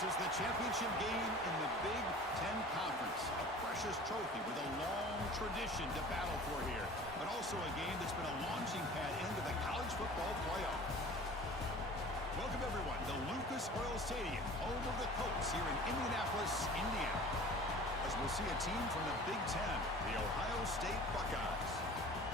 This is the championship game in the Big Ten Conference. A precious trophy with a long tradition to battle for here. But also a game that's been a launching pad into the college football playoff. Welcome, everyone, to Lucas Oil Stadium, home of the Colts here in Indianapolis, Indiana. As we'll see a team from the Big Ten, the Ohio State Buckeyes,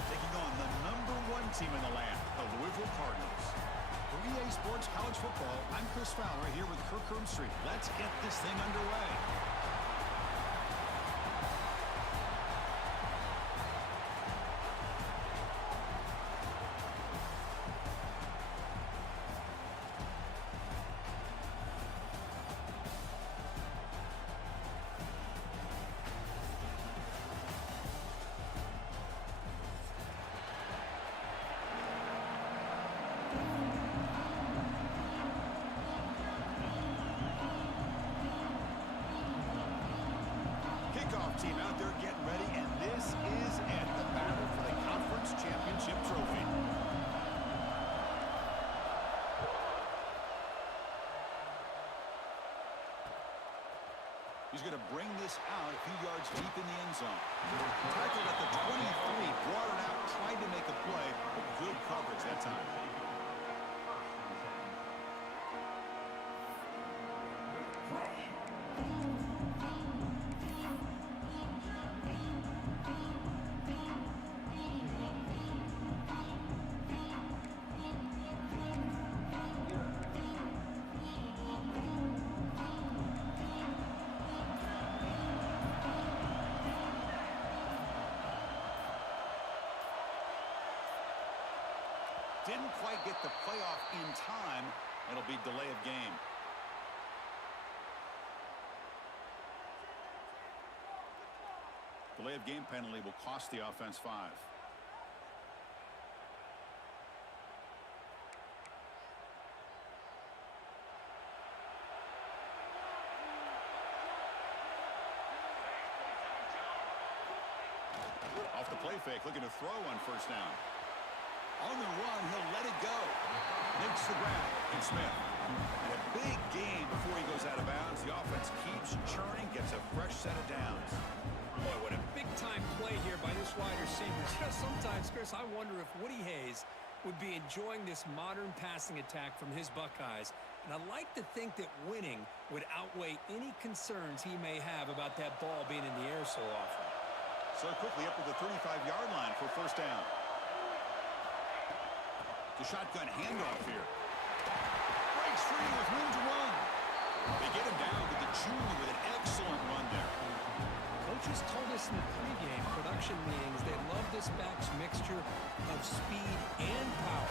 taking on the #1 team in the land, the Louisville Cardinals. For EA Sports College Football, I'm Chris Fowler here with Kirk Herbstreit. Let's get this thing underway. Team out there getting ready, and this is it, the battle for the conference championship trophy. He's going to bring this out a few yards deep in the end zone. Tackled at the 23, brought it out, tried to make a play, but good coverage that time. Didn't quite get the playoff in time. It'll be delay of game. Delay of game penalty will cost the offense 5. Off the play fake, looking to throw on first down. On the run, he'll let it go. Makes the grab, and Smith. And a big gain before he goes out of bounds. The offense keeps churning, gets a fresh set of downs. Boy, what a big-time play here by this wide receiver. You know, sometimes, Chris, I wonder if Woody Hayes would be enjoying this modern passing attack from his Buckeyes. And I like to think that winning would outweigh any concerns he may have about that ball being in the air so often. So quickly up to the 35-yard line for first down. The shotgun handoff here. Breaks free with room to run. They get him down to the junior with an excellent run there. Coaches told us in the pregame production meetings they love this back's mixture of speed and power.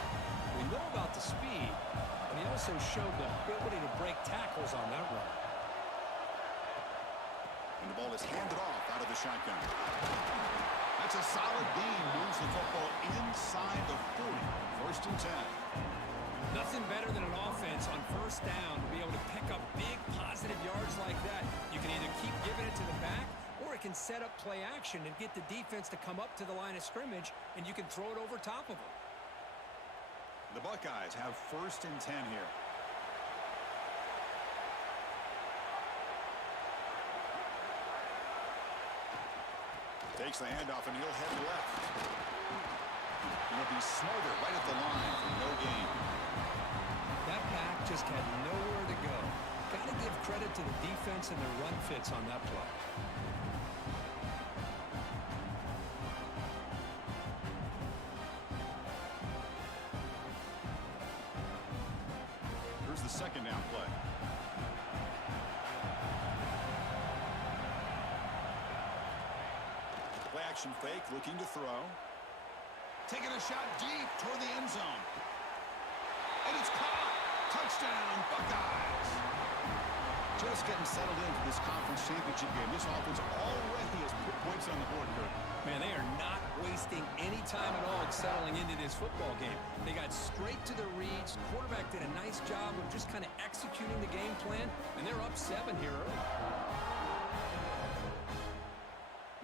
We know about the speed, but he also showed the ability to break tackles on that run. And the ball is handed off out of the shotgun. That's a solid gain. Moves the football inside the 40. First and 10. Nothing better than an offense on first down to be able to pick up big positive yards like that. You can either keep giving it to the back, or it can set up play action and get the defense to come up to the line of scrimmage, and you can throw it over top of them. The Buckeyes have first and 10 here. Takes the handoff, and he'll head left. He'll be smarter right at the line for no gain. That back just had nowhere to go. Got to give credit to the defense and their run fits on that play. Here's the second down play. Play action fake, looking to throw. Taking a shot deep toward the end zone. And it's caught. Touchdown, Buckeyes. Just getting settled into this conference championship game. This offense already has put points on the board, Kirk. Man, they are not wasting any time at all settling into this football game. They got straight to the reads. Quarterback did a nice job of just kind of executing the game plan, and they're up 7 here early.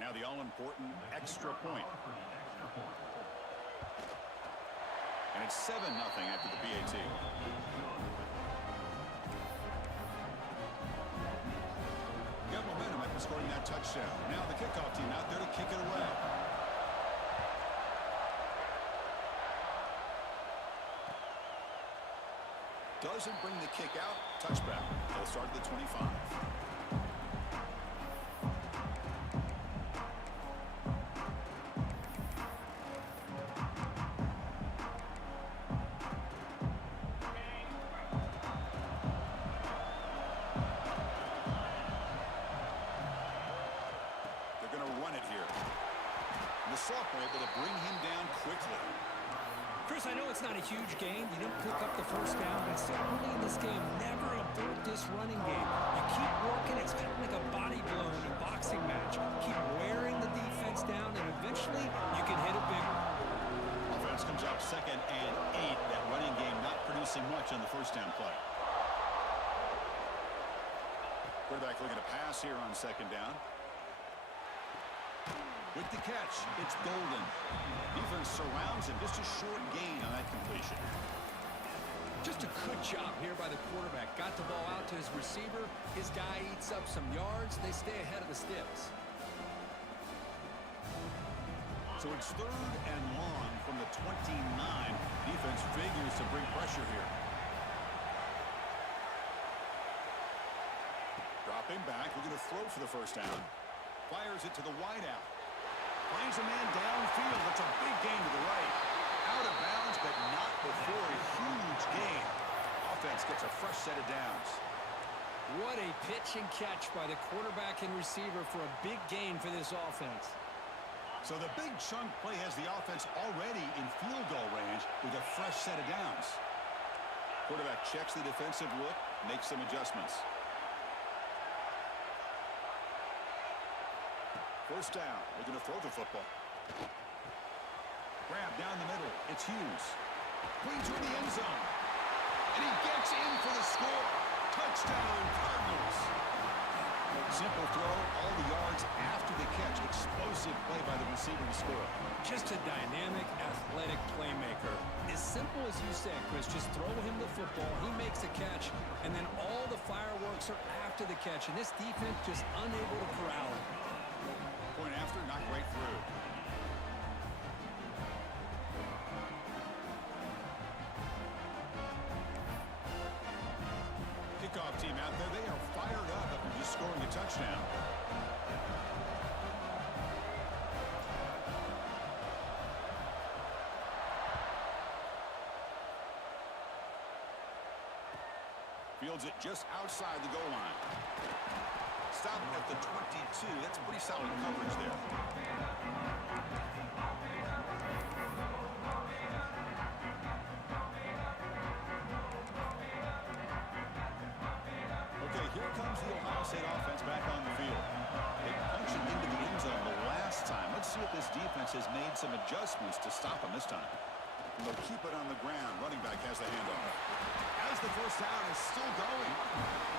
Now the all-important extra point. And it's 7-0 after the PAT. touchdown. Now the kickoff team out there to kick it away. Doesn't bring the kick out. Touchback. They'll start at the 25. They're going to run it here. And the sophomore able to bring him down quickly. Chris, I know it's not a huge gain. You didn't pick up the first down, but so early in this game, never abort this running game. You keep working. It's kind of like a body blow in a boxing match. Keep wearing the defense down, and eventually you can hit it bigger. Offense comes up 2nd and 8. That running game not producing much on the first down play. Quarterback looking to pass here on 2nd down. With the catch, it's Golden. Defense surrounds him. Just a short gain on that completion. Just a good job here by the quarterback. Got the ball out to his receiver. His guy eats up some yards. They stay ahead of the sticks. So it's 3rd and long from the 29. Defense figures to bring pressure here. Dropping back, looking to throw for the first down. Fires it to the wideout. Finds a man downfield. That's a big gain to the right. Out of bounds, but not before a huge gain. Offense gets a fresh set of downs. What a pitch and catch by the quarterback and receiver for a big gain for this offense. So the big chunk play has the offense already in field goal range with a fresh set of downs. Quarterback checks the defensive look, makes some adjustments. First down, looking to throw the football. Grab down the middle. It's Hughes. Clean through the end zone. And he gets in for the score. Touchdown, Cardinals. Simple throw, all the yards after the catch. Explosive play by the receiver to score. Just a dynamic, athletic playmaker. As simple as you said, Chris, just throw him the football. He makes a catch, and then all the fireworks are after the catch. And this defense just unable to corral him. Point after, knocked right through. Kickoff team out there. They are fired up after just scoring a touchdown. Fields it just outside the goal line. Stop at the 22. That's pretty solid coverage there. Okay, here comes the Ohio State offense back on the field. They punched it into the end zone the last time. Let's see if this defense has made some adjustments to stop them this time. And they'll keep it on the ground. Running back has the handoff. As the first down is still going.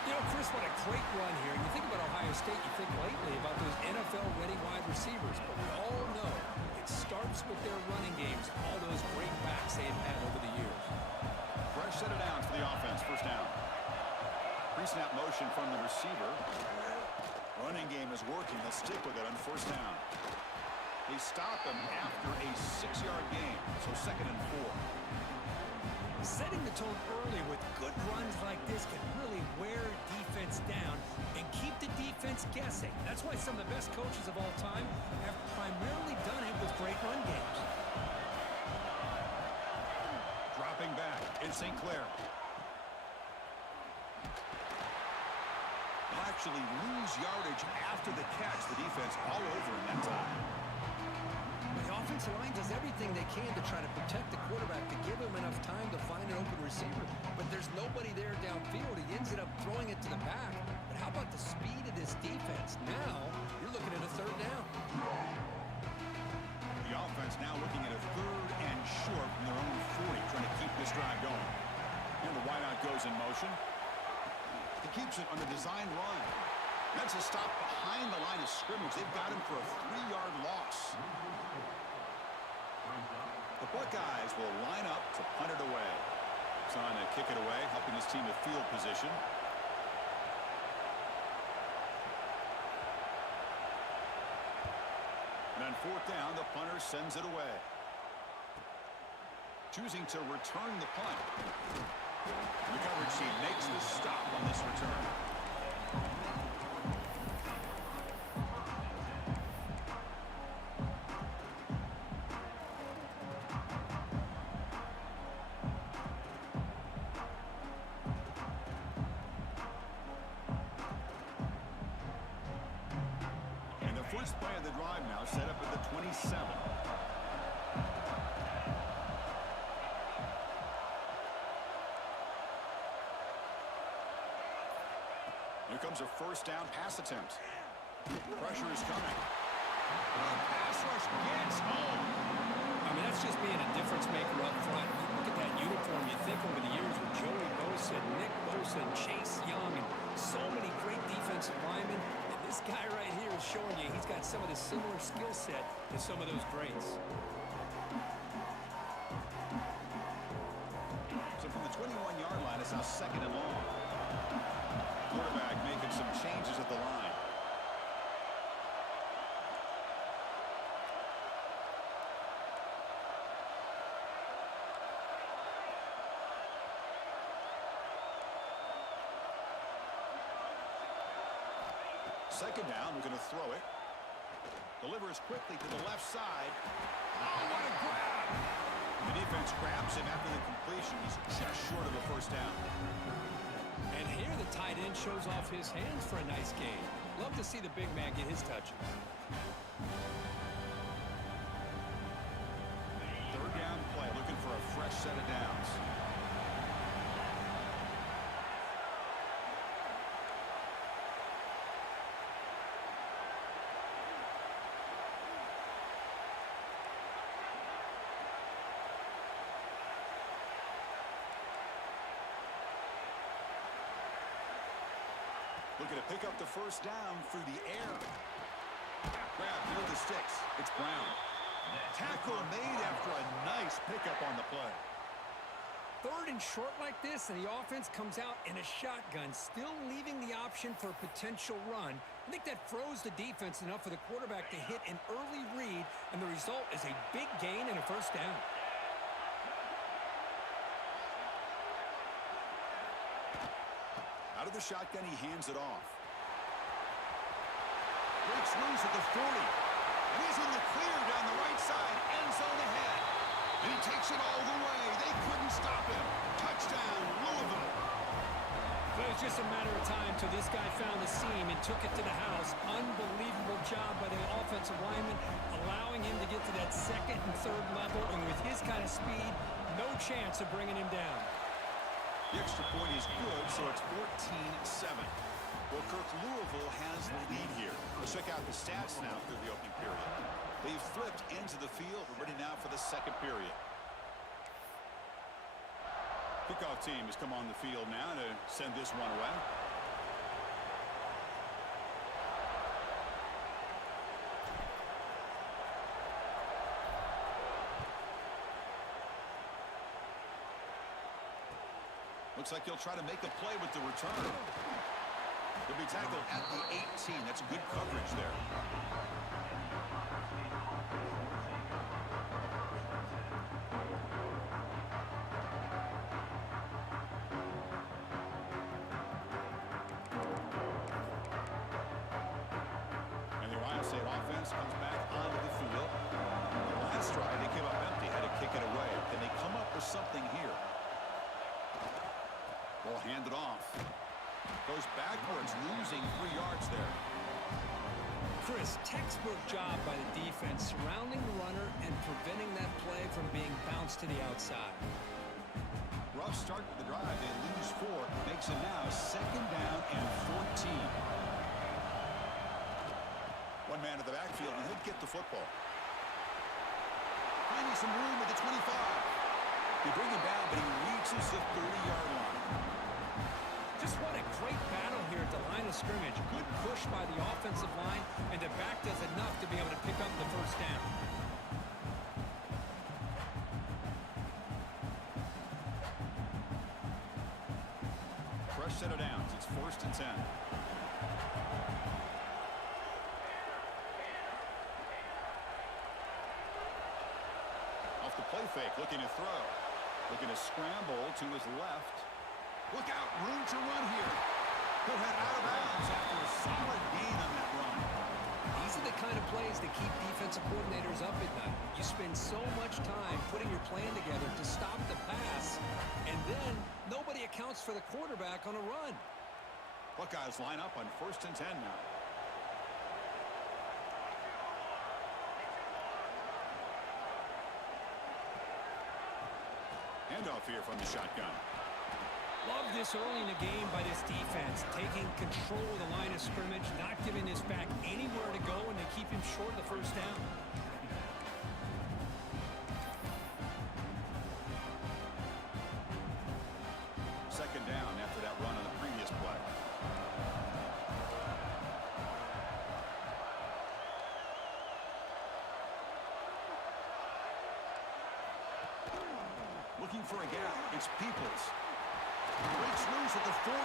You know, Chris, what a great run here. You think about Ohio State, you think lately about those NFL-ready wide receivers. But we all know it starts with their running games, all those great backs they've had over the years. Fresh set of downs for the offense. First down. Pre-snap motion from the receiver. Running game is working. They'll stick with it on first down. They stop him after a 6-yard gain. So 2nd and 4. Setting the tone early with good runs like this can really wear defense down and keep the defense guessing. That's why some of the best coaches of all time have primarily done it with great run games. Dropping back, it's St. Clair. They'll actually lose yardage after the catch. The defense all over in that time. The offensive line does everything they can to try to protect the quarterback, to give him enough time to find an open receiver. But there's nobody there downfield. He ends up throwing it to the back. But how about the speed of this defense? Now, you're looking at a 3rd down. The offense now looking at a 3rd and short from their own 40, trying to keep this drive going. And the wideout goes in motion. He keeps it on the design run. That's a stop behind the line of scrimmage. They've got him for a 3-yard loss. The Buckeyes will line up to punt it away. Trying to kick it away, helping his team with field position. fourth down, the punter sends it away. Choosing to return the punt. The coverage team makes the stop on this return. And the first play of the drive now set up at the 27. Here comes a first down pass attempt. Pressure is coming. The pass rush gets home. I mean, that's just being a difference maker up front. You look at that uniform, you think over the years with Joey Bosa, Nick Bosa, and Chase Young, and so many great defensive linemen. And this guy right here is showing you he's got some of the similar skill set to some of those greats. So from the 21-yard line, it's now second and long. Quarterback making some changes at the line. Second down, we're going to throw it. Delivers quickly to the left side. Oh, what a grab! The defense grabs him after the completion. He's just short of a first down. And here the tight end shows off his hands for a nice gain. Love to see the big man get his touches. Third down play, looking for a fresh set of downs. Looking to pick up the first down through the air. Grab near the sticks. It's Brown. Tackle made after a nice pickup on the play. Third and short like this, and the offense comes out in a shotgun, still leaving the option for a potential run. I think that froze the defense enough for the quarterback to hit an early read, and the result is a big gain and a first down. Out of the shotgun, he hands it off. Breaks loose at the 40. And he's in the clear down the right side. End zone ahead. And he takes it all the way. They couldn't stop him. Touchdown, Louisville. But it was just a matter of time till this guy found the seam and took it to the house. Unbelievable job by the offensive lineman, allowing him to get to that second and third level. And with his kind of speed, no chance of bringing him down. The extra point is good, so it's 14-7. Well, Kirk, Louisville has the lead here. Let's check out the stats now through the opening period. They've flipped into the field. We're ready now for the second period. Kickoff team has come on the field now to send this one away. Looks like he'll try to make a play with the return. He'll be tackled at the 18. That's good coverage there. And the Ohio State offense comes back onto the field. The last drive, they came up empty, had to kick it away. Can they come up with something here? Ball handed off. Goes backwards, losing 3 yards there. Chris, textbook job by the defense surrounding the runner and preventing that play from being bounced to the outside. Rough start to the drive. They lose 4. Makes it now second down and 14. One man at the backfield, and he'll get the football. Finding some room at the 25. They bring him down, but he reaches the 30-yard line. Just what a great battle here at the line of scrimmage. Good push by the offensive line, and the back does enough to be able to pick up the first down. Fresh set of downs. It's 1st and 10. fake, looking to throw. Looking to scramble to his left. Look out, room to run here. He'll head out of bounds after a solid gain on that run. These are the kind of plays that keep defensive coordinators up at night. You spend so much time putting your plan together to stop the pass, and then nobody accounts for the quarterback on a run. Buckeyes line up on 1st and 10 now. Handoff here from the shotgun. Love this early in the game by this defense, taking control of the line of scrimmage, not giving this back anywhere to go, and they keep him short of the first down. Second down after that run on the previous play. Looking for a gap. It's Peoples. Breaks loose at the 40.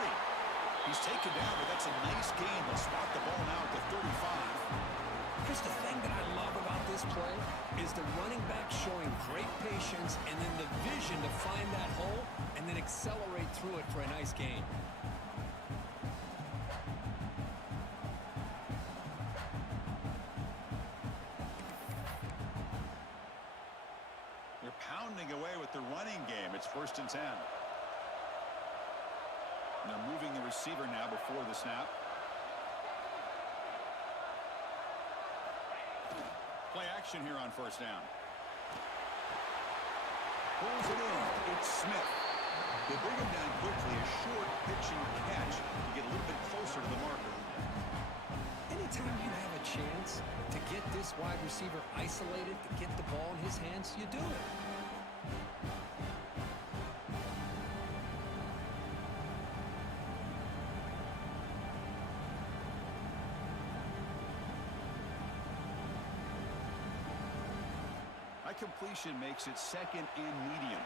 He's taken down, but that's a nice gain. They'll spot the ball now at the 35. Just the thing that I love about this play is the running back showing great patience and then the vision to find that hole and then accelerate through it for a nice gain. They're pounding away with the running game. It's 1st and 10. And they're moving the receiver now before the snap. Play action here on 1st down. Pulls it in. It's Smith. They bring him down quickly. A short pitch and catch to get a little bit closer to the marker. Anytime you have a chance to get this wide receiver isolated, to get the ball in his hands, you do it. Completion makes it 2nd and medium.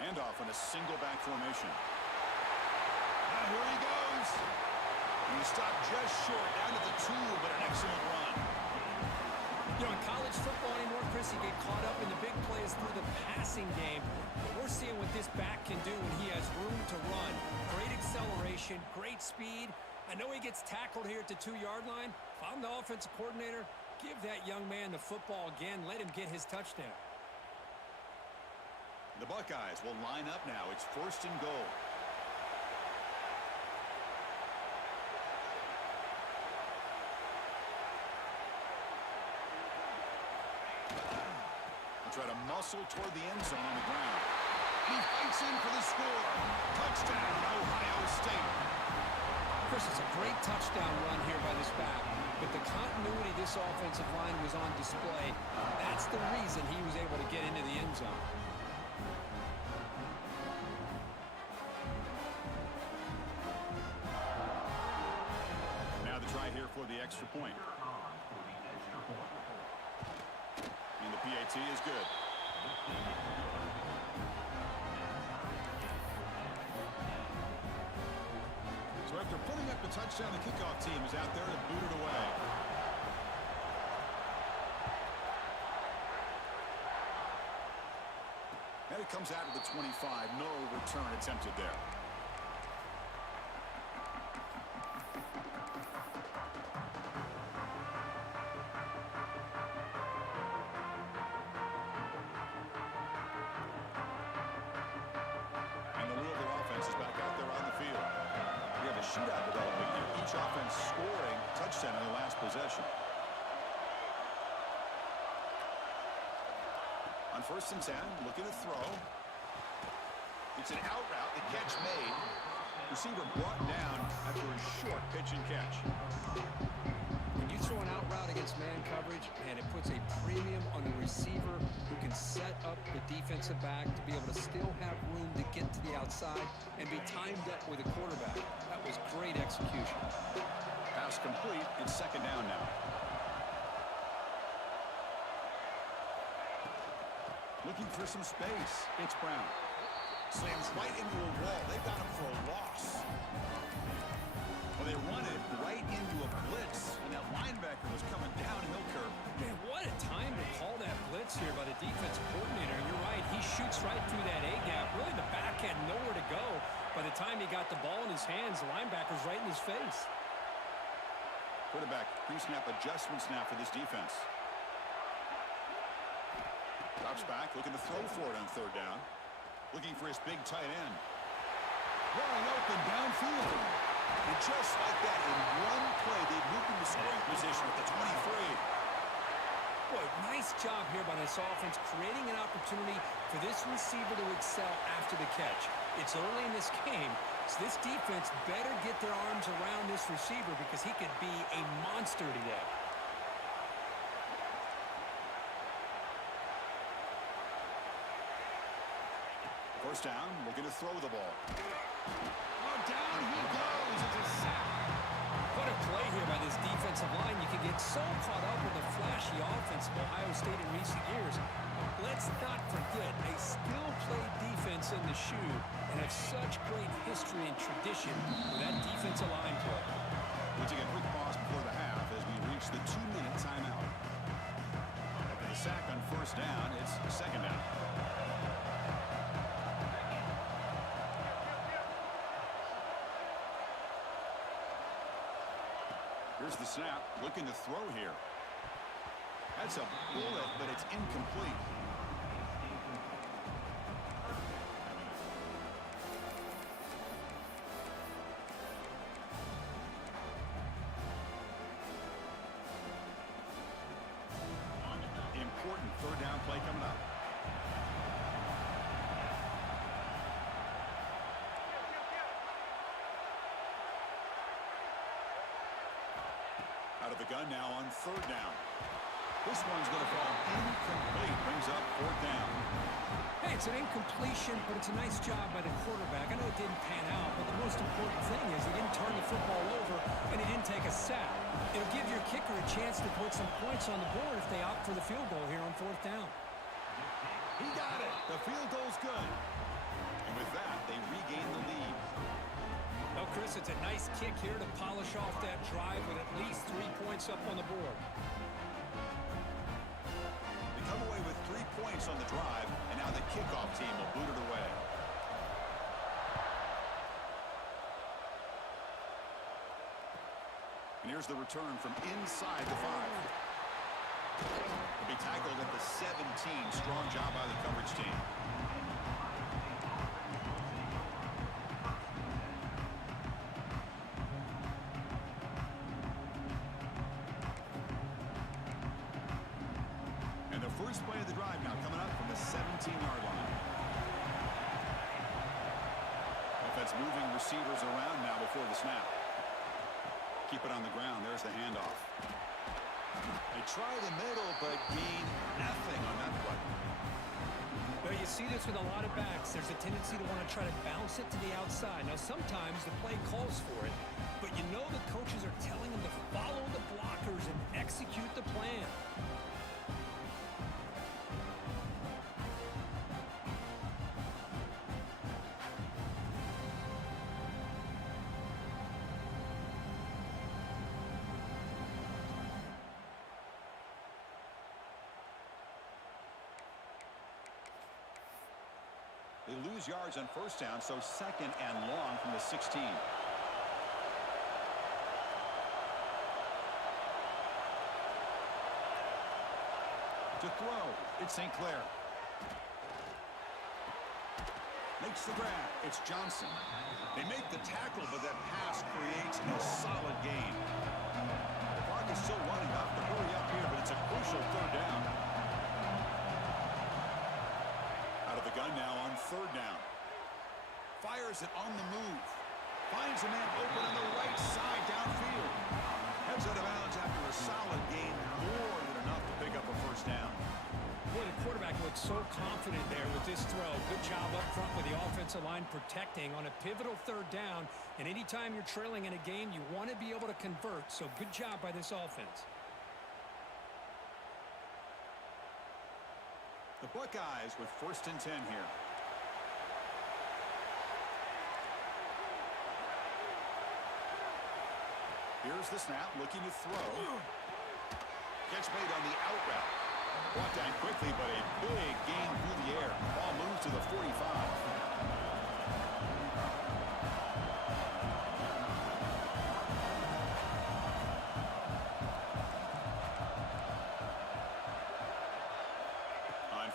Handoff on a single back formation. Now here he goes. He stopped just short, down to the 2, but an excellent run. You know, in college football anymore, Chris, you get caught up in the big plays through the passing game. But we're seeing what this back can do when he has room to run. Great acceleration, great speed. I know he gets tackled here at the 2-yard line. If I'm the offensive coordinator, give that young man the football again. Let him get his touchdown. The Buckeyes will line up now. It's 1st and goal. Try to muscle toward the end zone on the ground. He fights in for the score. Touchdown, Ohio State. Chris, it's a great touchdown run here by this back, but the continuity this offensive line was on display. That's the reason he was able to get into the end zone. Now the try here for the extra point. And the PAT is good. So after putting up the touchdown, the kickoff team is out there to boot it away. And it comes out to the 25. No return attempted there. Shootout developing here. Each offense scoring touchdown in the last possession. On 1st and 10, looking to throw. It's an out route. The catch made. Receiver brought down after a short pitch and catch. When you throw an out route against man coverage, man, it puts a premium on the receiver who can set up the defensive back to be able to still have room to get to the outside and be timed up with a quarterback. That was great execution. Pass complete. It's 2nd down now. Looking for some space. It's Brown. Slams right into a wall. They've got him for a loss. Well, They run it right into a blitz, and that linebacker was coming downhill curve. Man, what a time to call that blitz here by the defensive coordinator. You're right, he shoots right through that A-gap. Really, the back had nowhere to go. By the time he got the ball in his hands, the linebacker's right in his face. Quarterback pre-snap adjustments now for this defense. Drops back, looking to throw for it on third down. Looking for his big tight end. Wide open downfield. And just like that, in one play, they've moved into scoring position at the 23. Boy, nice job here by this offense, creating an opportunity for this receiver to excel after the catch. It's early in this game, so this defense better get their arms around this receiver because he could be a monster today. First down, looking to throw the ball. Oh, down he goes. It's a sack. What a play here by this defensive line. You can get so caught up with the flashy offense of Ohio State in recent years. Let's not forget a skill-played defense in the shoe and have such great history and tradition with that defensive line play. We'll take a quick pause before the half as we reach the 2-minute timeout. After the sack on first down, it's second down. Here's the snap, looking to throw here. That's a bullet, but it's incomplete. Important third down play coming up. Out of the gun now on third down. This one's going to fall incomplete. Brings up fourth down. Hey, it's an incompletion, but it's a nice job by the quarterback. I know it didn't pan out, but the most important thing is he didn't turn the football over and he didn't take a sack. It'll give your kicker a chance to put some points on the board if they opt for the field goal here on fourth down. He got it. The field goal's good. And with that, they regain the lead. Well, Chris, it's a nice kick here to polish off that drive with at least 3 points up on the board. They come away with 3 points on the drive, and now the kickoff team will boot it away. And here's the return from inside the 5. He'll be tackled at the 17. Strong job by the coverage team. And the first play of the drive now coming up from the 17-yard line. Offense moving receivers around now before the snap. Keep it on the ground. There's the handoff. They try the middle, but gain nothing on that play. Well, you see this with a lot of backs. There's a tendency to want to try to bounce it to the outside. Now, sometimes the play calls for it, but you know the coaches are telling them to follow the blockers and execute the plan. They lose yards on first down, so second and long from the 16. To throw, it's St. Clair. Makes the grab, it's Johnson. They make the tackle, but that pass creates a solid gain. The clock is still running up to hurry up here, but it's a crucial third down. Out of the gun now on third down. Fires it on the move. Finds a man open on the right side downfield. Heads out of bounds after a solid gain, more than enough to pick up a first down. Boy, the quarterback looks so confident there with this throw. Good job up front with the offensive line protecting on a pivotal third down. And anytime you're trailing in a game, you want to be able to convert. So good job by this offense. The Buckeyes with first and 10 here. Here's the snap, looking to throw. Catch made on the out route. Brought down quickly, but a big gain through the air. Ball moves to the 45.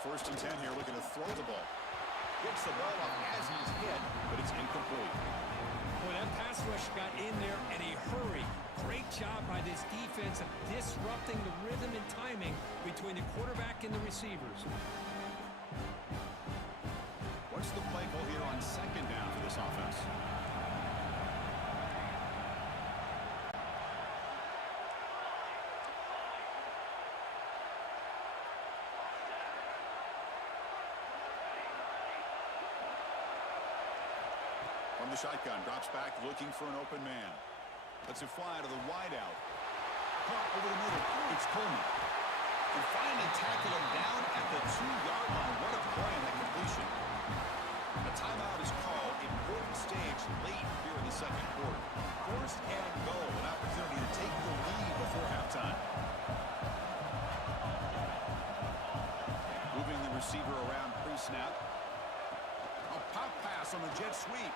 First and 10 here, looking to throw the ball. Gets the ball up as he's hit, but it's incomplete. Boy, that pass rush got in there in a hurry. Great job by this defense of disrupting the rhythm and timing between the quarterback and the receivers. What's the play call here on second down for this offense? From the shotgun, drops back, looking for an open man. Lets it fly to the wideout. Caught over the middle. It's Coleman. And finally tackle him down at the 2-yard line. What a play on that completion. A timeout is called. Important stage late here in the second quarter. First and goal. An opportunity to take the lead before halftime. Moving the receiver around pre-snap. A pop pass on the jet sweep.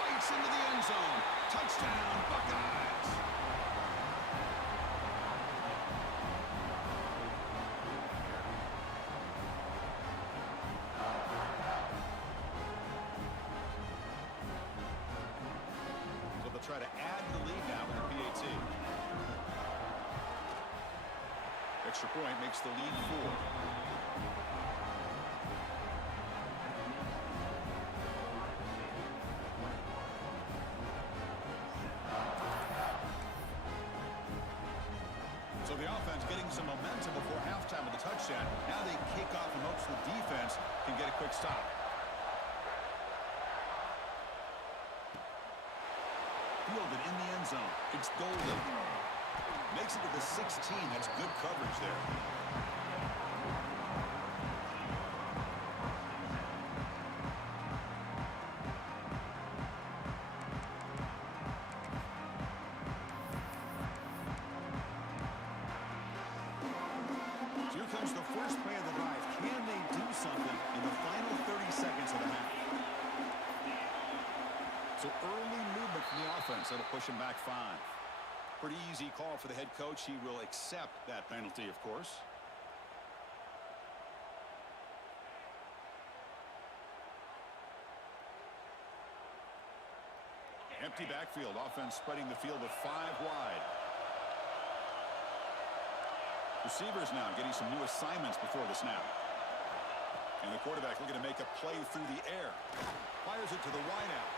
Bites into the end zone. Touchdown, Buckeyes. So they'll try to add the lead now with the PAT. Extra point makes the lead 4. So the offense getting some momentum before halftime with the touchdown. Now they kick off and hopes the defense can get a quick stop. Fielded in the end zone. It's Golden. Makes it to the 16. That's good coverage there. Comes the first play of the drive. Can they do something in the final 30 seconds of the half? So early movement from the offense. That'll push him back 5. Pretty easy call for the head coach. He will accept that penalty, of course. Empty backfield. Offense spreading the field with 5 wide. Receivers now getting some new assignments before the snap. And the quarterback looking to make a play through the air. Fires it to the wideout.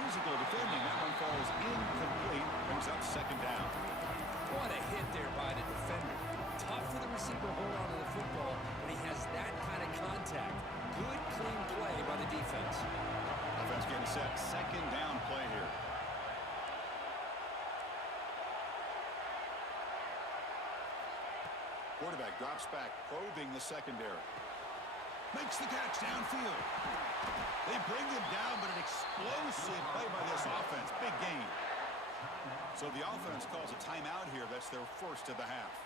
Physical defending. That one falls incomplete. Brings up second down. What a hit there by the defender. Tough for the receiver to hold on to the football when he has that kind of contact. Good, clean play by the defense. Offense getting set. Second down play here. Quarterback drops back, probing the secondary. Makes the catch downfield. They bring him down, but an explosive play by this offense. Big gain. So the offense calls a timeout here. That's their first of the half.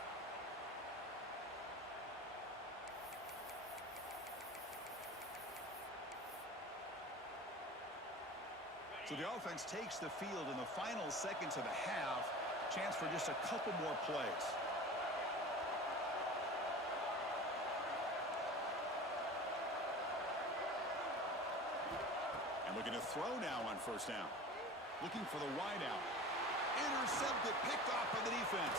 So the offense takes the field in the final seconds of the half. Chance for just a couple more plays. Looking to throw now on first down. Looking for the wideout. Intercepted, picked off by the defense.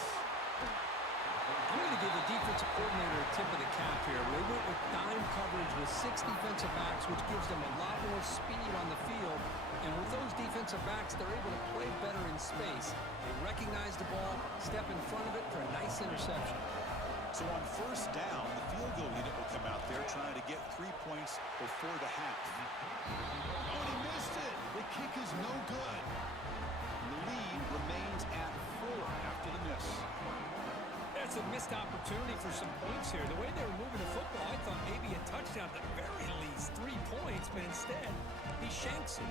I'm going to give the defensive coordinator a tip of the cap here. They went with dime coverage with 6 defensive backs, which gives them a lot more speed on the field. And with those defensive backs, they're able to play better in space. They recognize the ball, step in front of it for a nice interception. So on first down, the field goal unit will come out there trying to get 3 points before the half. Oh, and he missed it. The kick is no good. And the lead remains at 4 after the miss. That's a missed opportunity for some points here. The way they were moving the football, I thought maybe a touchdown, at the very least 3 points, but instead, he shanks it.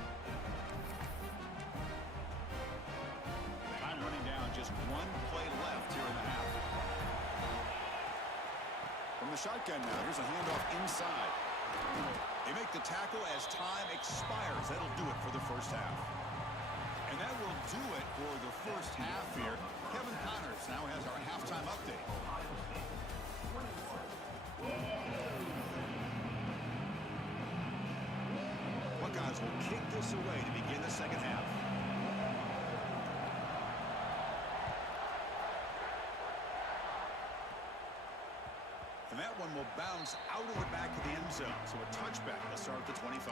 shotgun now. Here's a handoff inside. They make the tackle as time expires. That'll do it for the first half. And that will do it for the first half here. Kevin Connors now has our halftime update. Buckeyes will kick this away to begin the second half. And that one will bounce out of the back of the end zone. So a touchback will start at the 25.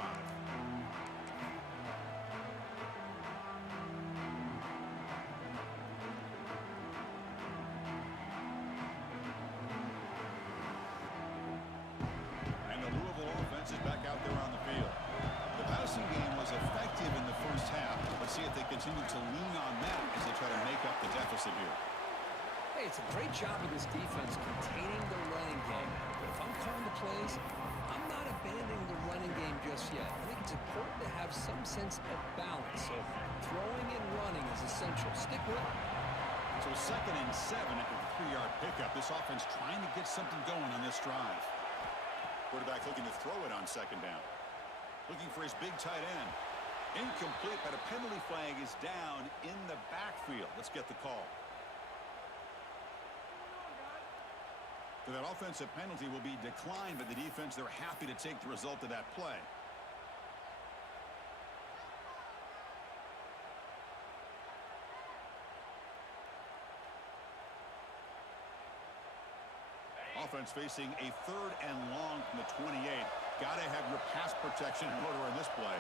And the Louisville offense is back out there on the field. The passing game was effective in the first half. Let's see if they continue to lean on that as they try to make up the deficit here. Hey, it's a great job of this defense containing the running game. But if I'm calling the plays, I'm not abandoning the running game just yet. I think it's important to have some sense of balance. So throwing and running is essential. Stick with it. So 2nd and 7 after the 3-yard pickup. This offense trying to get something going on this drive. Quarterback looking to throw it on 2nd down. Looking for his big tight end. Incomplete, but a penalty flag is down in the backfield. Let's get the call. So that offensive penalty will be declined by the defense. They're happy to take the result of that play. Offense facing a 3rd and long from the 28. Got to have your pass protection in order in this play.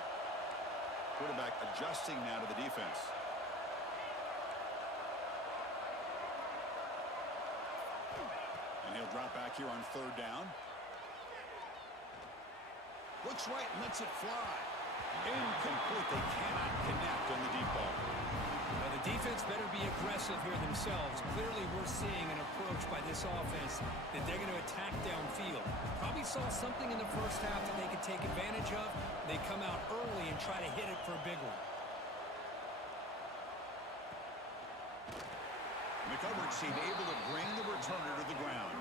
Quarterback adjusting now to the defense. And he'll drop back here on 3rd down. Looks right and lets it fly. Incomplete. They cannot connect on the deep ball. Now the defense better be aggressive here themselves. Clearly we're seeing an approach by this offense that they're going to attack downfield. Probably saw something in the first half that they could take advantage of. They come out early and try to hit it for a big one. The coverage team able to bring the returner to the ground.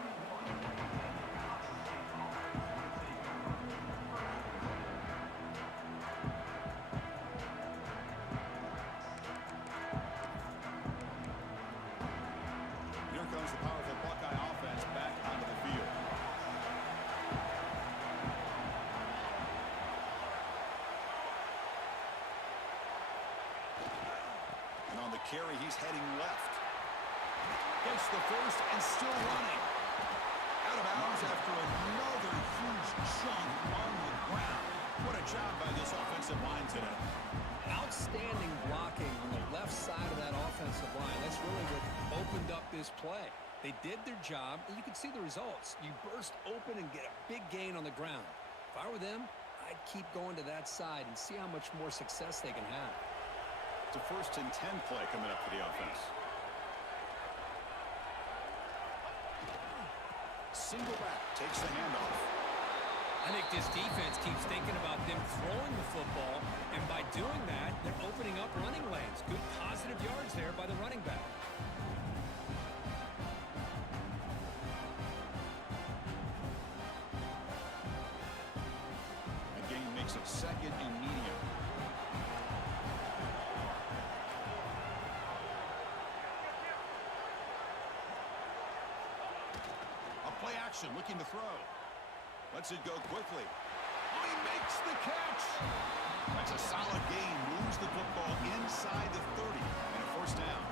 Here comes the powerful Buckeye offense back onto the field. And on the carry, he's heading left. Gets the first and still running. Out of bounds after another huge chunk on the ground. What a job by this offensive line today. Outstanding blocking on the left side of that offensive line. That's really what opened up this play. They did their job, and you can see the results. You burst open and get a big gain on the ground. If I were them, I'd keep going to that side and see how much more success they can have. It's a 1st and 10 play coming up for the offense. Single back, takes the handoff. I think this defense keeps thinking about them throwing the football, and by doing that, they're opening up running lanes. Good positive yards there by the running back. That gain makes it 2nd and medium. Play action, looking to throw. Lets it go quickly. Oh, he makes the catch. That's a solid gain. Moves the football inside the 30 and a 1st down.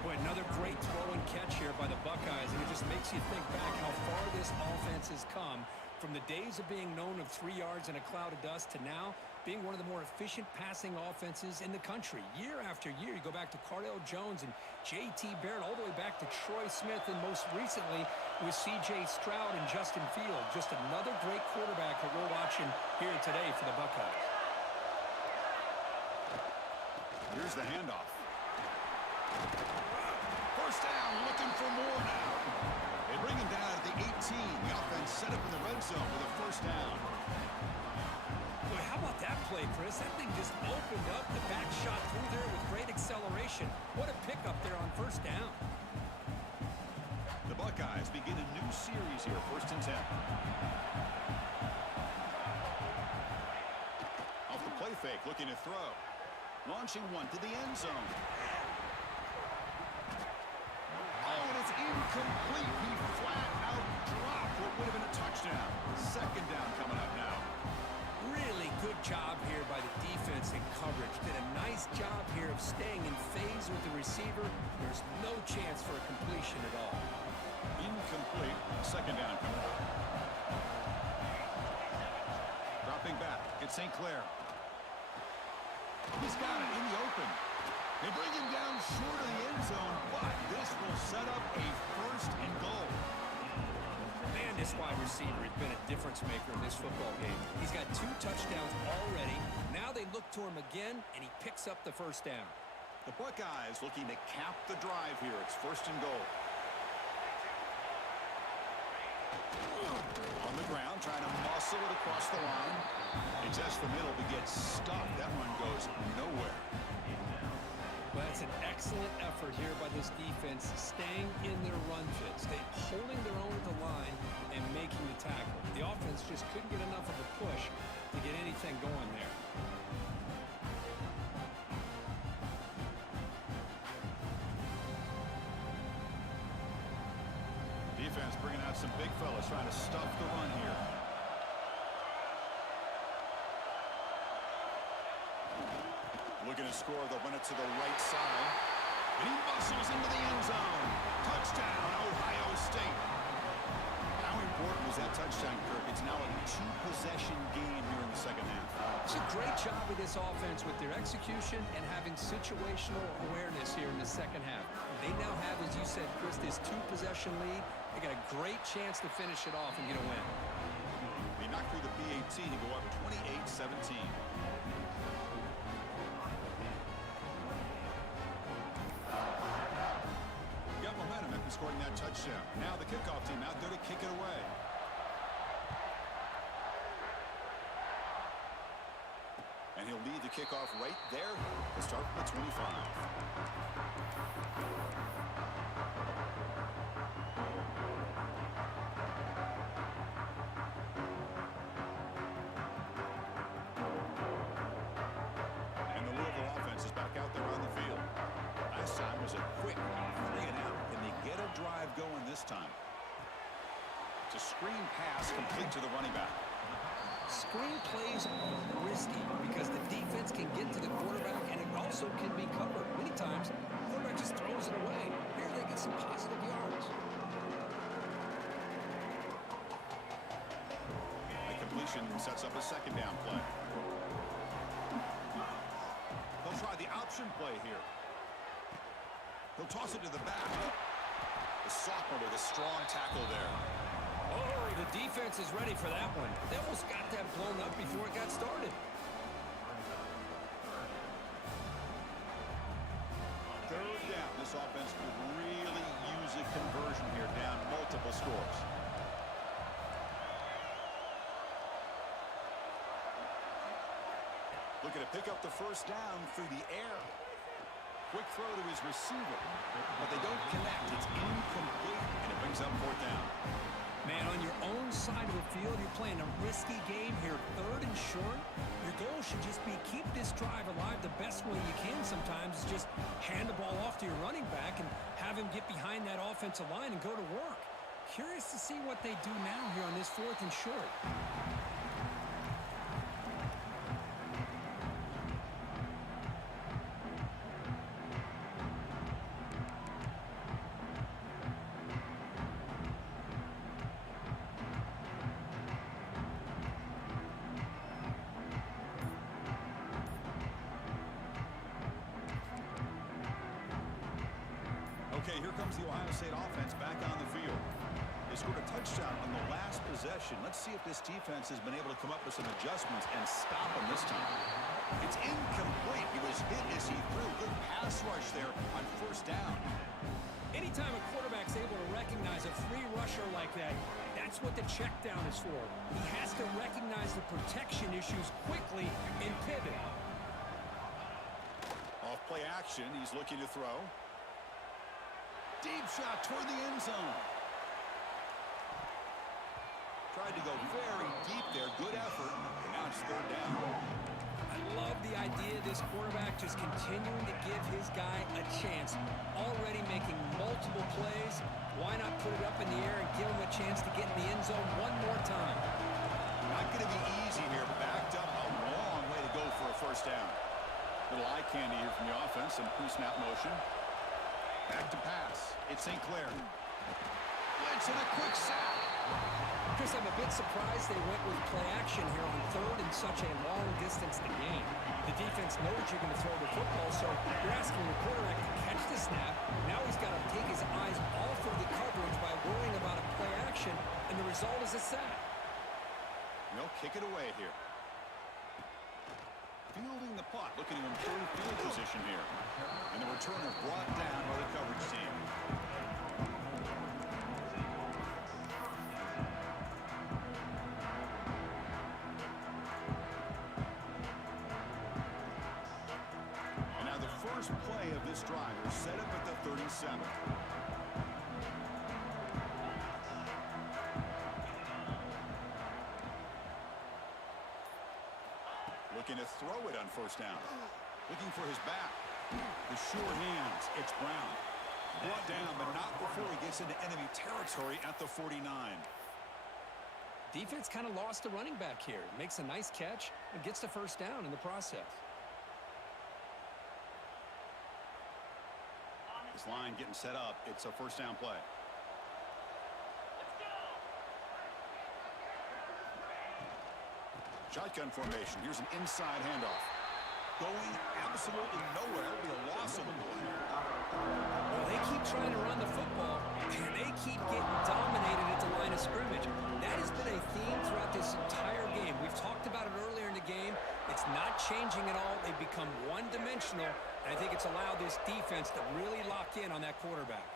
Boy, another great throw and catch here by the Buckeyes, and it just makes you think back how far this offense has come from the days of being known of 3 yards and a cloud of dust to now being one of the more efficient passing offenses in the country. Year after year, you go back to Cardale Jones and J.T. Barrett, all the way back to Troy Smith, and most recently with C.J. Stroud and Justin Field. Just another great quarterback that we're watching here today for the Buckeyes. Here's the handoff. 1st down, looking for more now. They bring him down at the 18. The offense set up in the red zone with a 1st down. Boy, how about that play, Chris? That thing just opened up. The back shot through there with great acceleration. What a pickup there on 1st down. The Buckeyes begin a new series here, 1st and 10. Off the play fake, looking to throw. Launching one to the end zone. Oh, and it's incomplete. He flat out dropped what would have been a touchdown. 2nd down coming up now. Really good job here by the defense in coverage. Did a nice job here of staying in phase with the receiver. There's no chance for a completion at all. Incomplete. 2nd down coming up. Dropping back. It's St. Clair. He's got it in the open. They bring him down short of the end zone, but this will set up a 1st and goal. Man, this wide receiver has been a difference maker in this football game. He's got 2 touchdowns already. Now they look to him again, and he picks up the 1st down. The Buckeyes looking to cap the drive here. It's 1st and goal. On the ground, trying to muscle it across the line. He tests the middle, but gets stuck. That one goes nowhere. Well, that's an excellent effort here by this defense, staying in their run fit, holding their own at the line and making the tackle. The offense just couldn't get enough of a push to get anything going there. Defense bringing out some big fellas trying to stuff the run here. Looking to score, they'll run it to the right side. And he muscles into the end zone. Touchdown, Ohio State. How important was that touchdown, Kirk? It's now a 2-possession game here in the 2nd half. It's a great job with this offense with their execution and having situational awareness here in the 2nd half. They now have, as you said, Chris, this 2-possession lead. They got a great chance to finish it off and get a win. They knock through the PAT to go up 28-17. Got momentum after scoring that touchdown. Now the kickoff team out there to kick it away. And he'll lead the kickoff right there to start from the 25. And the Louisville offense is back out there on the field. Last time was a quick 3 and out. Can they get a drive going this time? It's a screen pass complete to the running back. Screen plays are risky because the defense can get to the quarterback and it also can be covered. Many times, the quarterback just throws it away. Here they get some positive yards. The completion sets up a 2nd down play. They'll try the option play here. He'll toss it to the back. The sophomore with a strong tackle there. Oh, the defense is ready for that one. They almost got that blown up before it got started. 3rd down. This offense could really use a conversion here, down multiple scores. Looking to pick up the 1st down through the air. Quick throw to his receiver, but they don't connect. It's incomplete, and it brings up 4th down. Man, on your own side of the field, you're playing a risky game here, 3rd and short. Your goal should just be keep this drive alive the best way you can sometimes. Is just hand the ball off to your running back and have him get behind that offensive line and go to work. Curious to see what they do now here on this 4th and short. Okay, here comes the Ohio State offense back on the field. They scored a touchdown on the last possession. Let's see if this defense has been able to come up with some adjustments and stop him this time. It's incomplete. He was hit as he threw. Good pass rush there on 1st down. Anytime a quarterback's able to recognize a free rusher like that, that's what the check down is for. He has to recognize the protection issues quickly and pivot. Off play action. He's looking to throw. Deep shot toward the end zone. tried to go very deep there. Good effort. And now it's third down. I love the idea of this quarterback just continuing to give his guy a chance. Already making multiple plays. Why not put it up in the air and give him a chance to get in the end zone one more time? Not going to be easy here. Backed up a long way to go for a first down. Little eye candy here from the offense. Some pre-snap motion. Back to pass. It's St. Clair. Blitz and a quick sack. Chris, I'm a bit surprised they went with play action here on third and such a long distance to gain. The defense knows you're going to throw the football, so you're asking the quarterback to catch the snap. Now he's got to take his eyes off of the coverage by worrying about a play action, and the result is a sack. They'll kick it away here. Fielding the puck, looking to improve field position here. And the returner brought down by the coverage team. And now the first play of this drive is set up at the 37. Looking to throw it on first down. Looking for his back. The sure hands. It's Brown. Brought down, but not before he gets into enemy territory at the 49. Defense kind of lost a running back here. Makes a nice catch and gets the first down in the process. This line getting set up. It's a first down play. Shotgun formation. Here's an inside handoff. Going absolutely nowhere. It'll be a loss on the play. Well, they keep trying to run the football, and they keep getting dominated at the line of scrimmage. That has been a theme throughout this entire game. We've talked about it earlier in the game. It's not changing at all. They've become one-dimensional, and I think it's allowed this defense to really lock in on that quarterback.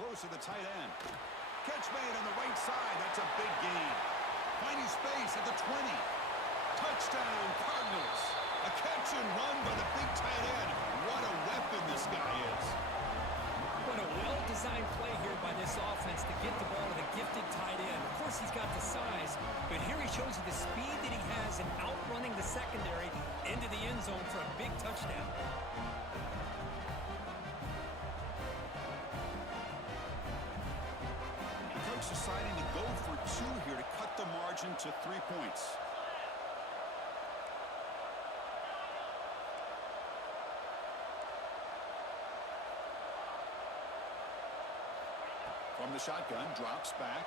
Close to the tight end. Catch made on the right side. That's a big gain. Finding space at the 20. Touchdown, Cardinals. A catch and run by the big tight end. What a weapon this guy is. What a well-designed play here by this offense to get the ball to the gifted tight end. Of course, he's got the size, but here he shows you the speed that he has in outrunning the secondary into the end zone for a big touchdown. The coach deciding to go for two here to cut the margin to 3 points. From the shotgun, drops back.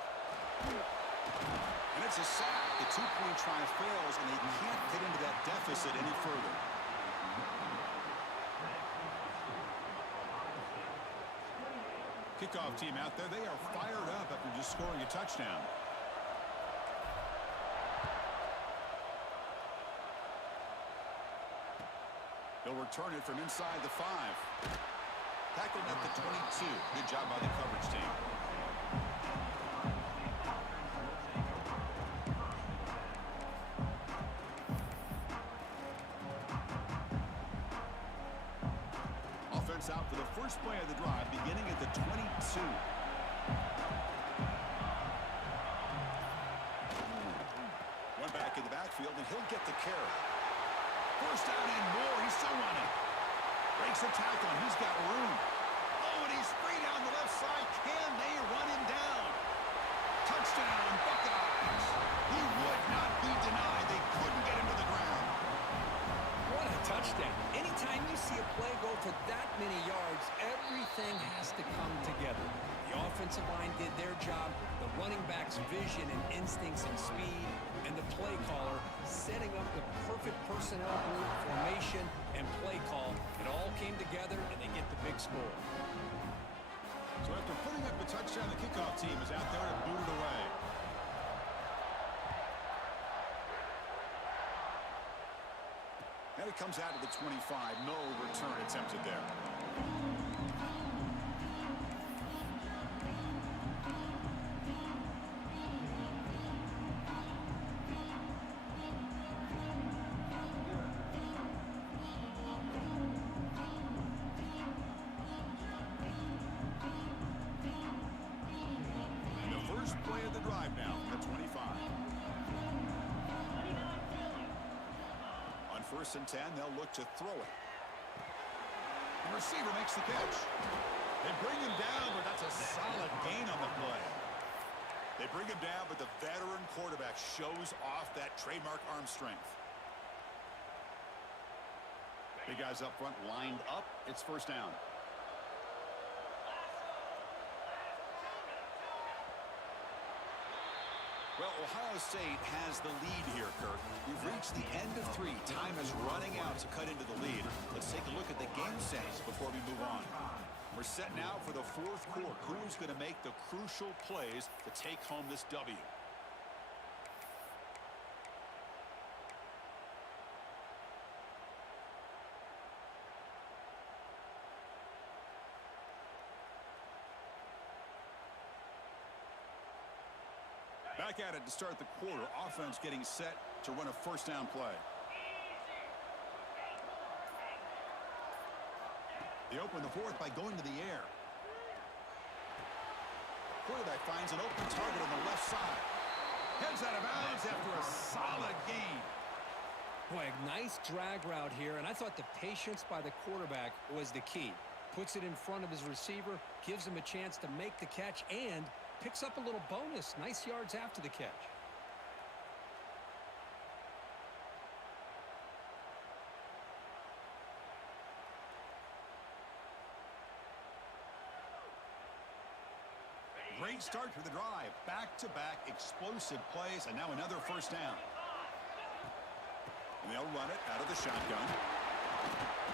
And it's a sack. The two-point try fails, and they can't get into that deficit any further. Kickoff team out there. They are fired up after just scoring a touchdown. They'll return it from inside the 5. Tackled at the 22. Good job by the coverage team. Offense out for the first play of the drive, beginning at the 22. One back in the backfield, and he'll get the carry. First down and more. He's still running. Breaks a tackle, and he's got room. Oh, and he's free down the left side. Can they run him down? Touchdown, Buckeyes. He would not be denied. They couldn't get him to the ground. What a touchdown. Anytime you see a play go for that many yards, everything has to come together. The offensive line did their job, the running back's vision and instincts and speed, and the play caller setting up the perfect personnel group, formation, and play call. It all came together, and they get the big score. So after putting up a touchdown, the kickoff team is out there to boot it away. And it comes out of the 25. No return attempted there. And the first play of the drive now, the 25. 1st and 10. They'll look to throw it. The receiver makes the catch. They bring him down, but that's a solid gain on the play. They bring him down, but the veteran quarterback shows off that trademark arm strength. Big guys up front lined up. It's 1st down. Well, Ohio State has the lead here, Kirk. We've reached the end of 3. Time is running out to cut into the lead. Let's take a look at the game sense before we move on. We're set now for the 4th quarter. Who's going to make the crucial plays to take home this W? Back at it to start the quarter. Offense getting set to run a 1st down play. They open the 4th by going to the air. Quarterback finds an open target on the left side. Heads out of bounds after a solid gain. Boy, a nice drag route here, and I thought the patience by the quarterback was the key. Puts it in front of his receiver, gives him a chance to make the catch, and picks up a little bonus. Nice yards after the catch. Great start to the drive. Back-to-back explosive plays, and now another 1st down. And they'll run it out of the shotgun.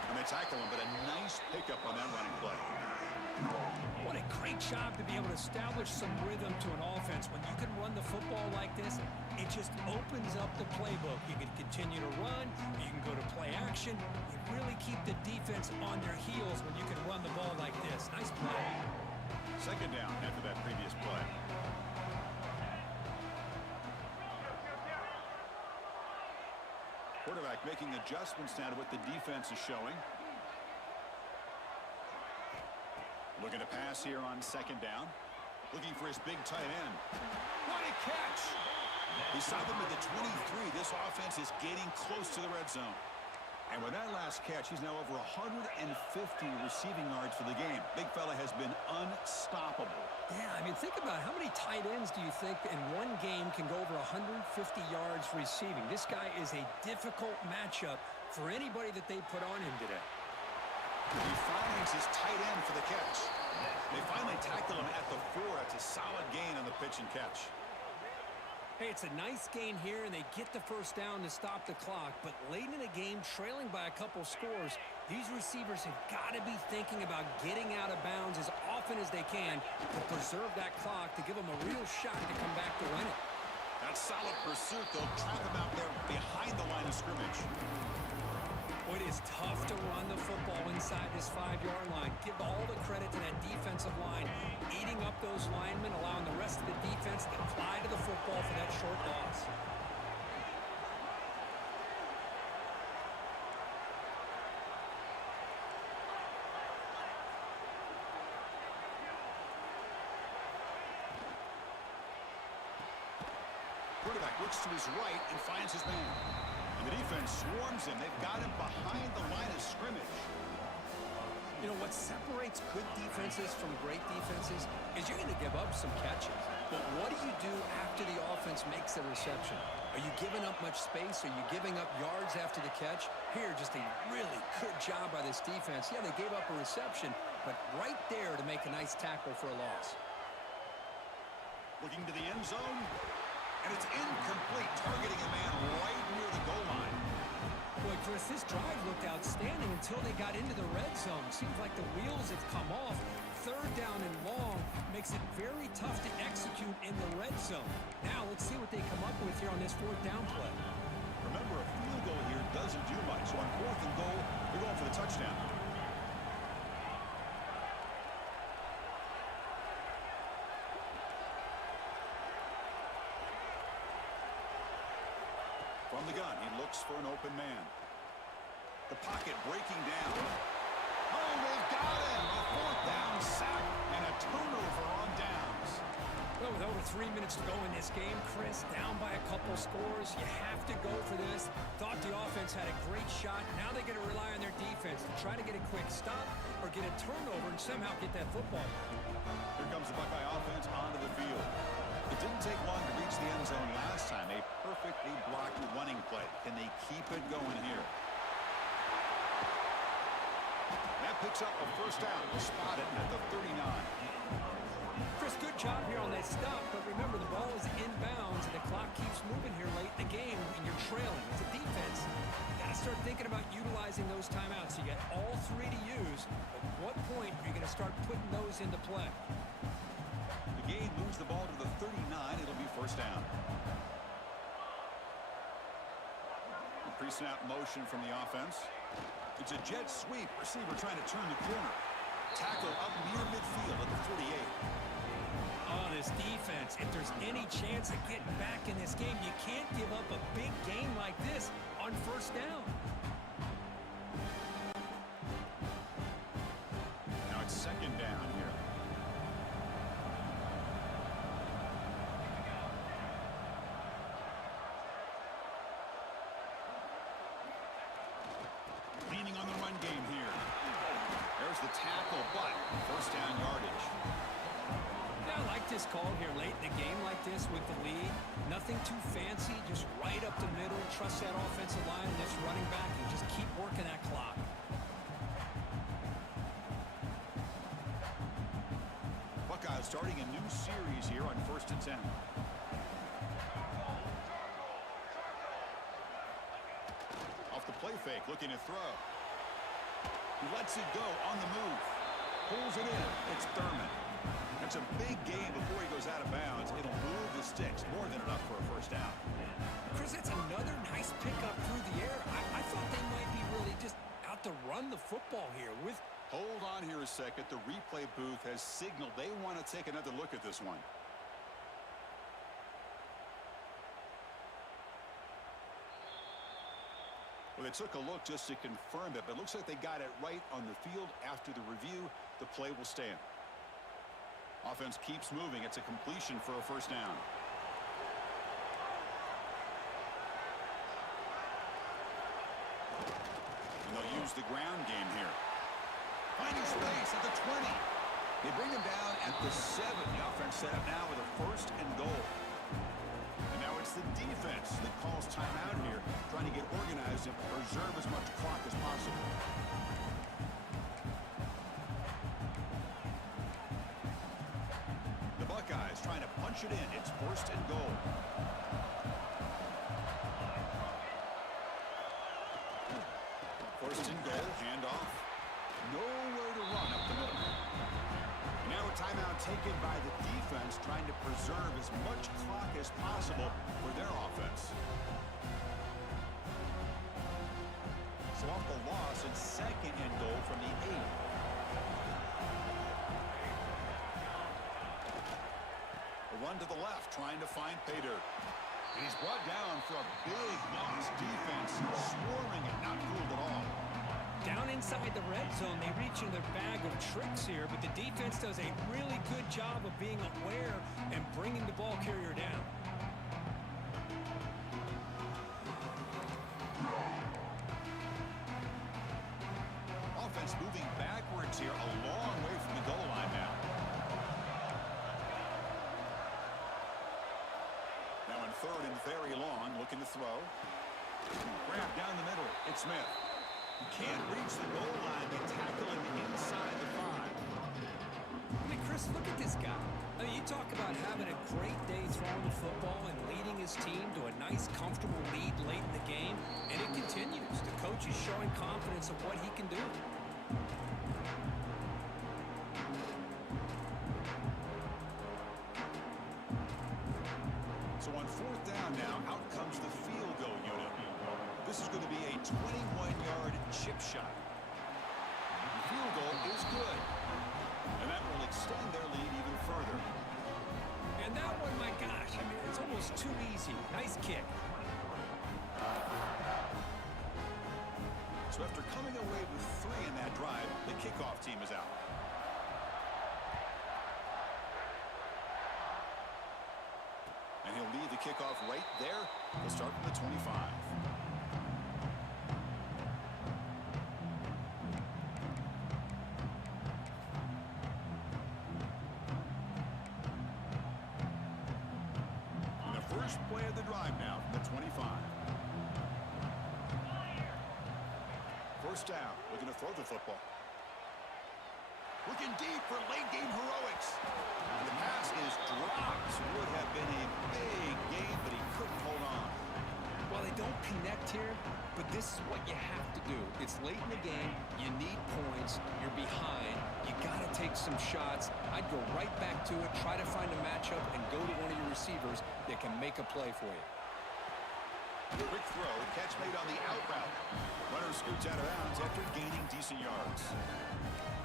And they tackle him, but a nice pickup on that running play. What a great job to be able to establish some rhythm to an offense. When you can run the football like this, it just opens up the playbook. You can continue to run. You can go to play action. You really keep the defense on their heels when you can run the ball like this. Nice play. 2nd down after that previous play. Quarterback making adjustments now to what the defense is showing. Looking to pass here on 2nd down. Looking for his big tight end. What a catch! Beside them at the 23, this offense is getting close to the red zone. And with that last catch, he's now over 150 receiving yards for the game. Big fella has been unstoppable. Yeah, I mean, think about it. How many tight ends do you think in one game can go over 150 yards receiving? This guy is a difficult matchup for anybody that they put on him today. He finds his tight end for the catch. They finally tackle him at the 4. It's a solid gain on the pitch and catch. Hey, it's a nice gain here, and they get the 1st down to stop the clock. But late in the game, trailing by a couple scores, these receivers have got to be thinking about getting out of bounds as often as they can to preserve that clock, to give them a real shot to come back to win it. That solid pursuit, they'll trap him out there behind the line of scrimmage. Well, it is tough to run the football inside this 5-yard line. Give all the credit to that defensive line, eating up those linemen, allowing the rest of the defense to fly to the football for that short loss. Quarterback looks to his right and finds his man. And the defense swarms him. They've got him behind the line of scrimmage. You know, what separates good defenses from great defenses is you're going to give up some catches. But what do you do after the offense makes the reception? Are you giving up much space? Are you giving up yards after the catch? Here, just a really good job by this defense. Yeah, they gave up a reception, but right there to make a nice tackle for a loss. Looking to the end zone. And it's incomplete, targeting a man right near the goal line. Boy, Chris, this drive looked outstanding until they got into the red zone. Seems like the wheels have come off. 3rd down and long makes it very tough to execute in the red zone. Now, let's see what they come up with here on this 4th down play. Remember, a field goal here doesn't do much. So on 4th and goal, they're going for the touchdown. From the gun, he looks for an open man. The pocket breaking down. Oh, they've got him! A 4th down sack and a turnover on downs. Well, with over 3 minutes to go in this game, Chris. Down by a couple scores. You have to go for this. Thought the offense had a great shot. Now they got to rely on their defense to try to get a quick stop or get a turnover and somehow get that football. Here comes the Buckeye offense onto the field. It didn't take long to reach the end zone last time. A perfectly blocked running play. Can they keep it going here? That picks up a first down. Spotted at the 39. Chris, good job here on that stop, but remember the ball is inbounds and the clock keeps moving here late in the game and you're trailing. As a defense, you got to start thinking about utilizing those timeouts. You got all three to use. At what point are you going to start putting those into play? The game moves the ball to the 39. It'll be first down. A pre-snap motion from the offense. It's a jet sweep. Receiver trying to turn the corner. Tackle up near midfield at the 48. Oh, this defense, if there's any chance of getting back in this game, you can't give up a big game like this on first down. Now it's second down here. Leaning on the run game here. There's the tackle, but first down yardage. Yeah, I like this call here late in the game like this with the lead. Nothing too fancy, just right up the middle. Trust that offensive line and this running back and just keep working that clock. Buckeyes starting a new series here on 1st and 10. Off the play fake, looking to throw. He lets it go on the move. Pulls it in. It's Thurman. It's a big game before he goes out of bounds. It'll move the sticks. More than enough for a first down. Chris, it's another nice pickup through the air. I thought they might be really just out to run the football here with... Hold on here a second. The replay booth has signaled they want to take another look at this one. Well, they took a look just to confirm it, but it looks like they got it right on the field. After the review, the play will stand. Offense keeps moving. It's a completion for a first down. And they'll use the ground game here. Finding space at the 20. They bring him down at the 7. The offense set up now with a first and goal. And now it's the defense that calls timeout here, trying to get organized and preserve as much clock as possible. The Buckeyes trying to punch it in. It's first and goal. First and goal, handoff. Nowhere to run up the middle. And now a timeout taken by the defense, trying to preserve as much clock as possible for their offense. So off the loss, it's second and goal from the 8. A run to the left, trying to find Pater. And he's brought down for a big loss. Defense swarming it, not fooled at all. Down inside the red zone, they reach in their bag of tricks here, but the defense does a really good job of being aware and bringing the ball carrier down. Offense moving backwards here, a long way from the goal line now. Now in third and very long, looking to throw. Grab down the middle, it's Smith. Can't reach the goal line. They tackle him inside the 5. I mean, Chris, look at this guy. I mean, you talk about having a great day throwing the football and leading his team to a nice, comfortable lead late in the game, and it continues. The coach is showing confidence of what he can do. So on fourth down now, out comes the field goal unit. This is going to be a 21-yard chip shot. The field goal is good. And that will extend their lead even further. And that one, my gosh, I mean, it's almost too easy. Nice kick. So after coming away with 3 in that drive, the kickoff team is out. kickoff right there. They'll start from the 25. And the first play of the drive now from the 25. First down, looking to throw the football. Looking deep for late-game heroics. And the pass is dropped. Would have been a big gain, but he couldn't hold on. Well, they don't connect here, but this is what you have to do. It's late in the game. You need points. You're behind. You got to take some shots. I'd go right back to it, try to find a matchup, and go to one of your receivers that can make a play for you. Quick throw, catch made on the out route. Runner scoots out of bounds after gaining decent yards.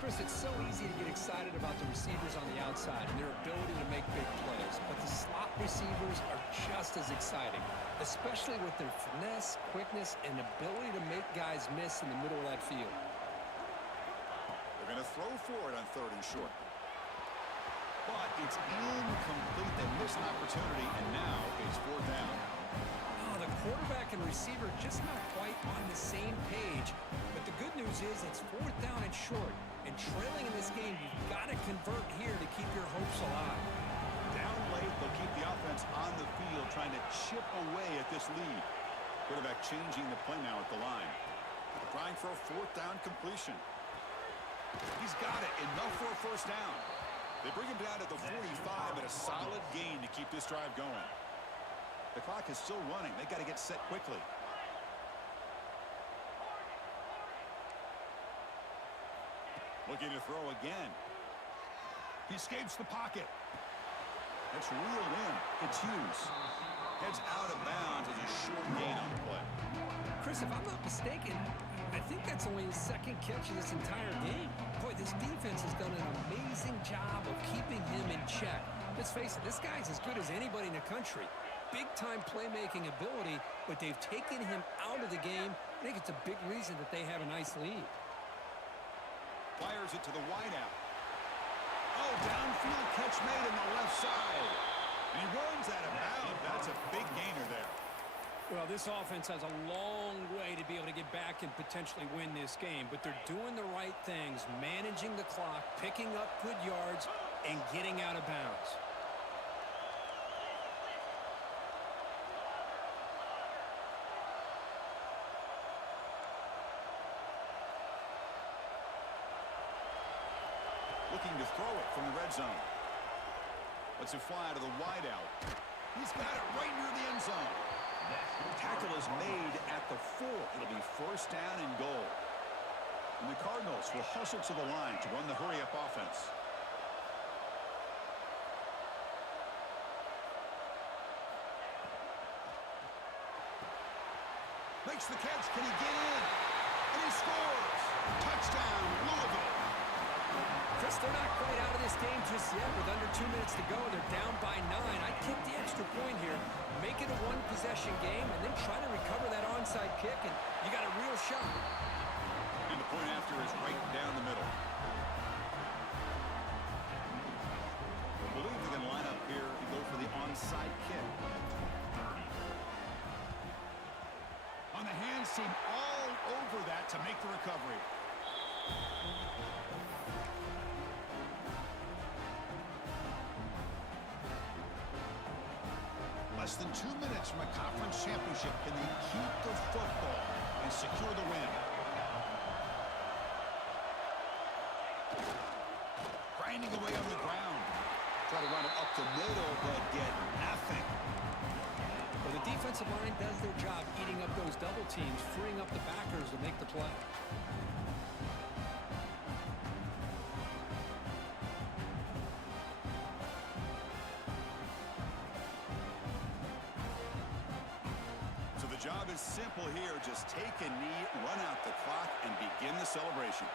Chris, it's so easy to get excited about the receivers on the outside and their ability to make big plays, but the slot receivers are just as exciting, especially with their finesse, quickness, and ability to make guys miss in the middle of that field. They're going to throw for it on 3rd and short. But it's incomplete. They miss an opportunity, and now it's 4th down. Oh, the quarterback and receiver just not quite on the same page, but the good news is it's 4th down and short. And trailing in this game, you've got to convert here to keep your hopes alive. Down late, they'll keep the offense on the field, trying to chip away at this lead. Quarterback changing the play now at the line. Trying for a 4th down completion. He's got it, enough for a 1st down. They bring him down to the 45, and a solid gain to keep this drive going. The clock is still running. They got to get set quickly. Looking to throw again. He escapes the pocket. That's reeled in. It's Hughes. Heads out of bounds as a short gain on the play. Chris, if I'm not mistaken, I think that's only his 2nd catch of this entire game. Boy, this defense has done an amazing job of keeping him in check. Let's face it, this guy's as good as anybody in the country. Big-time playmaking ability, but they've taken him out of the game. I think it's a big reason that they have a nice lead. Fires it to the wideout. Oh, downfield catch made on the left side. And he runs out of bounds. That's a big gainer there. Well, this offense has a long way to be able to get back and potentially win this game, but they're doing the right things, managing the clock, picking up good yards, and getting out of bounds. Looking to throw it from the red zone. Lets it fly to the wideout. He's got it right near the end zone. Tackle is made at the 4. It'll be 1st down and goal. And the Cardinals will hustle to the line to run the hurry-up offense. Makes the catch. Can he get in? And he scores. Touchdown, Louisville. Chris, they're not quite out of this game just yet. With under 2 minutes to go, they're down by 9. I'd kick the extra point here, make it a one-possession game, and then try to recover that onside kick, and you got a real shot. And the point after is right down the middle. I believe they're going to line up here and go for the onside kick. On the hands team, all over that to make the recovery. Less than 2 minutes from a conference championship. Can they keep the football and secure the win? Grinding away on the ground. Try to run it up the middle, but get nothing. Well, the defensive line does their job eating up those double teams, freeing up the backers to make the play. So the job is simple here. Just take a knee, run out the clock, and begin the celebration.